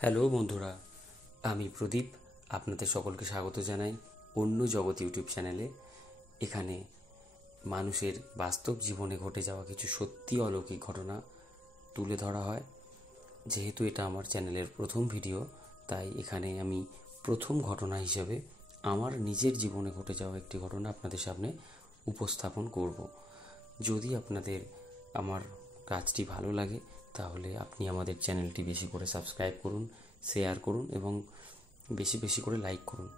Hello বন্ধুরা, আমি প্রদীপ। আপনাদের সকলকে স্বাগত জানাই অন্য জগৎ ইউটিউব চ্যানেলে। এখানে মানুষের বাস্তব জীবনে ঘটে যাওয়া কিছু সত্যি অলৌকিক ঘটনা তুলে ধরা হয়। যেহেতু এটা আমার চ্যানেলের প্রথম ভিডিও, তাই এখানে আমি প্রথম ঘটনা হিসেবে আমার নিজের জীবনে ঘটে যাওয়া একটি ঘটনা আপনাদের সামনে উপস্থাপন করব। যদি আপনাদের আমার কাজটি ভালো লাগে তাহলে আপনি আমাদের চ্যানেলটি বেশি করে সাবস্ক্রাইব করুন, শেয়ার করুন এবং বেশি বেশি করে লাইক করুন।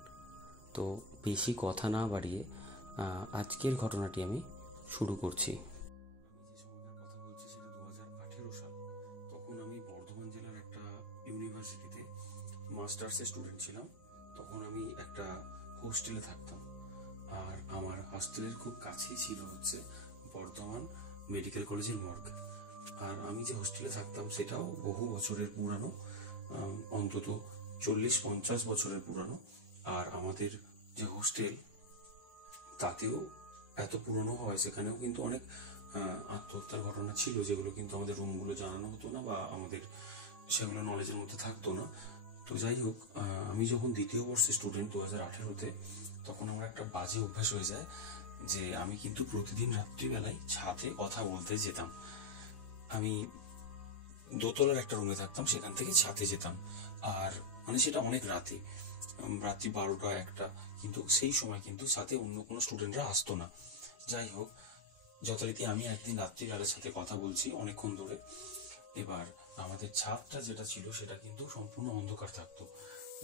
তো বেশি কথা না বাড়িয়ে আজকের ঘটনাটি আমি শুরু করছি। আমি যে সময়কার কথা বলছি সেটা 2018 সাল। তখন আমি বর্ধমান জেলার একটা ইউনিভার্সিটিতে মাস্টার্সের স্টুডেন্ট ছিলাম। তখন আমি একটা হোস্টেলে থাকতাম, আর আমার হস্টেলের খুব কাছেই ছিল হচ্ছে বর্ধমান মেডিকেল কলেজের মর্গ। আর আমি যে হোস্টেলে থাকতাম সেটাও বহু বছরের পুরানো, অন্তত 40-50 বছরের পুরানো। আর আমাদের যে হোস্টেল তাতেও এত পুরনো হয়, সেখানেও কিন্তু অনেক আত্মহত্যার ঘটনা ছিল, যেগুলো কিন্তু আমাদের রুমগুলো জানানো হতো না বা আমাদের সেগুলো নলেজের মধ্যে থাকতো না। তো যাই হোক, আমি যখন দ্বিতীয় বর্ষের স্টুডেন্ট 2018-তে, তখন আমার একটা বাজে অভ্যাস হয়ে যায় যে আমি কিন্তু প্রতিদিন রাত্রিবেলায় ছাদে কথা বলতে যেতাম। আমি দোতলার একটা রুমে থাকতাম, সেখান থেকে ছাদে যেতাম। আর মানে সেটা অনেক রাতে, রাত্রি 12টা-1টা, কিন্তু সেই সময় কিন্তু সাথে অন্য কোনো স্টুডেন্টরা আসতো না। যাই হোক, যথারীতি আমি একদিন রাত্রিবেলার সাথে কথা বলছি অনেকক্ষণ ধরে। এবার আমাদের ছাদটা যেটা ছিল সেটা কিন্তু সম্পূর্ণ অন্ধকার থাকতো।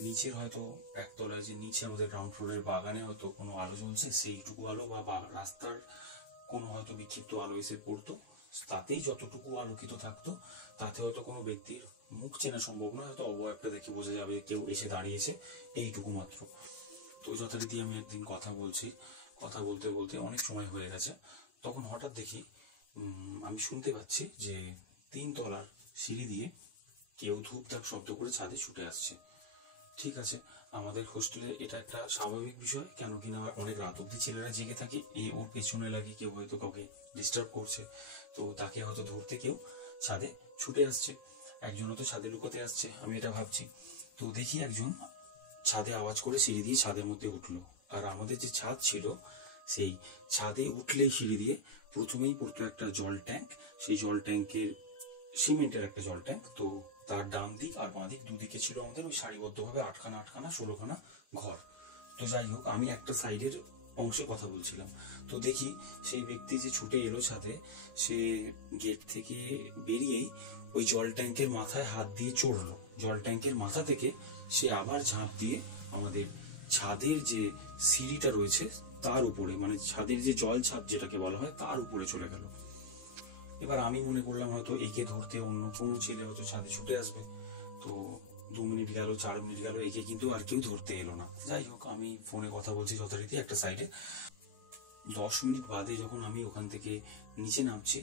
নিচের হয়তো একতলায় যে নিচে আমাদের গ্রাউন্ড ফ্লোরের বাগানে হয়তো কোনো আলো জ্বলছে, সেইটুকু আলো বা রাস্তার কোনো হয়তো বিক্ষিপ্ত আলো এসে পড়তো, তাতেই যতটুকু আলোকিত থাকতো, তাতে হয়তো কোনো ব্যক্তির মুখ চেনা সম্ভব নয়, হয়তো অবয়বটা দেখে বোঝা যাবে কেউ এসে দাঁড়িয়েছে, এইটুকু মাত্র। তো যথারীতি আমি একদিন কথা বলছি, কথা বলতে বলতে অনেক সময় হয়ে গেছে। তখন হঠাৎ দেখি আমি শুনতে পাচ্ছি যে 3 তলার সিঁড়ি দিয়ে কেউ ধূপধাপ শব্দ করে ছাদে ছুটে আসছে। ঠিক আছে, আমাদের হোস্টেলে এটা একটা স্বাভাবিক বিষয়, কেন কিনা অনেক রাত অব্দি ছেলেরা জেগে থাকে, ওর পেছনে লাগে কেউ হয়তো কাউকে ডিস্টার্ব করছে, তো তাকে হয়তো ধরতে কেউ ছাদে ছুটে আসছে। একজন হয়তো ছাদে লুকোতে আসছে, আমি এটা ভাবছি। তো দেখি একজন ছাদে আওয়াজ করে সিঁড়ি দিয়ে ছাদের মধ্যে উঠলো। আর আমাদের যে ছাদ ছিল, সেই ছাদে উঠলেই সিঁড়ি দিয়ে প্রথমেই পড়তো একটা জল ট্যাঙ্ক। সেই জল ট্যাঙ্কের সিমেন্টের একটা জল ট্যাঙ্ক, তো তার ডান দিক আর বাঁ দিক দুদিকে ছিল আমাদের ওই সারিবদ্ধভাবে 8খানা 16খানা ঘর। তো যাই হোক, আমি একটা সাইডের অংশে কথা বলছিলাম। তো দেখি সেই ব্যক্তি যে ছুটে এলো ছাদে, সে গেট থেকে বেরিয়েই ওই জল ট্যাঙ্কের মাথায় হাত দিয়ে চড়লো। জল ট্যাঙ্কের মাথা থেকে সে আবার ঝাঁপ দিয়ে আমাদের ছাদের যে সিঁড়িটা রয়েছে তার উপরে, মানে ছাদের যে জল ছাদ যেটাকে বলা হয়, তার উপরে চলে গেল। এবার আমি মনে করলাম হয়তো একে ধরতে অন্য কোনো ছেলে হয়তো ছাদে ছুটে আসবে। তো 2 মিনিট গেল, 4 মিনিট গেল, একে কিন্তু আর কেউ ধরতে এলো না। যাই হোক, আমি ফোনে কথা বলছি যথারীতি একটা সাইডে। 10 মিনিট বাদে যখন আমি ওখান থেকে নিচে নামছি,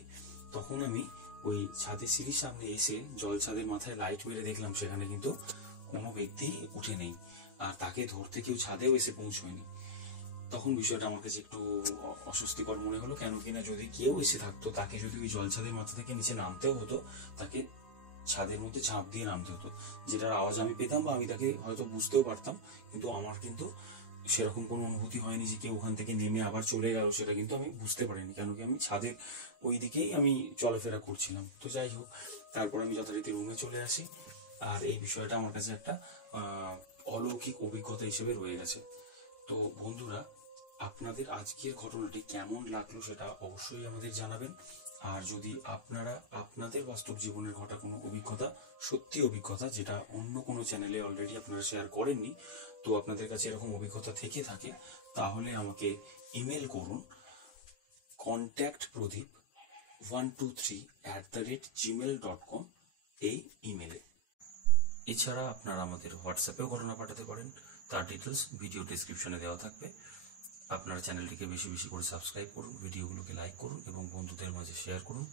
তখন আমি ওই ছাদের সিঁড়ির সামনে এসে জল ছাদের মাথায় লাইট মেরে দেখলাম সেখানে কিন্তু কোনো ব্যক্তি উঠে নেই, আর তাকে ধরতে কেউ ছাদেও এসে পৌঁছয়নি। তখন বিষয়টা আমার কাছে একটু অস্বস্তিকর মনে হলো, কেন কিনা যদি কেউ এসে থাকতো, তাকে যদি ওই জল ছাদের মাথা থেকে নিচে নামতেও হতো, তাকে ছাদের মধ্যে ঝাঁপ দিয়ে নামতে হতো, যেটার আওয়াজ আমি পেতাম বা আমি তাকে হয়তো বুঝতেও পারতাম। কিন্তু আমার কিন্তু সেরকম কোনো অনুভূতি হয়নি যে কেউ ওখান থেকে নেমে আবার চলে গেল, সেটা কিন্তু আমি বুঝতে পারিনি, কেন কি আমি ছাদের ওই দিকেই আমি চলাফেরা করছিলাম। তো যাই হোক, তারপর আমি যথারীতি রুমে চলে আসি। আর এই বিষয়টা আমার কাছে একটা অলৌকিক অভিজ্ঞতা হিসেবে রয়ে গেছে। তো বন্ধুরা, আপনাদের আজকের ঘটনাটি কেমন লাগলো সেটা অবশ্যই আমাদের জানাবেন। আর যদি আপনারা আপনাদের বাস্তব জীবনের ঘটা কোনো অভিজ্ঞতা, সত্যি অভিজ্ঞতা যেটা অন্য কোনো চ্যানেলে অলরেডি আপনারা শেয়ার করেননি, তো আপনাদের কাছে এরকম অভিজ্ঞতা থেকে থাকে, তাহলে আমাকে ইমেল করুন contactprodip123@gmail.com এই ইমেলে। এছাড়া আপনারা আমাদের হোয়াটসঅ্যাপেও ঘটনা পাঠাতে পারেন, তার ডিটেলস ভিডিও ডিসক্রিপশনে দেওয়া থাকবে। আপনারা চ্যানেলটিকে বেশি বেশি করে সাবস্ক্রাইব করুন, ভিডিওগুলোকে লাইক করুন এবং বন্ধুদের মাঝে শেয়ার করুন।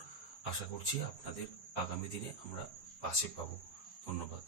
আশা করছি আপনাদের আগামী দিনে আমরা পাশে পাবো। ধন্যবাদ।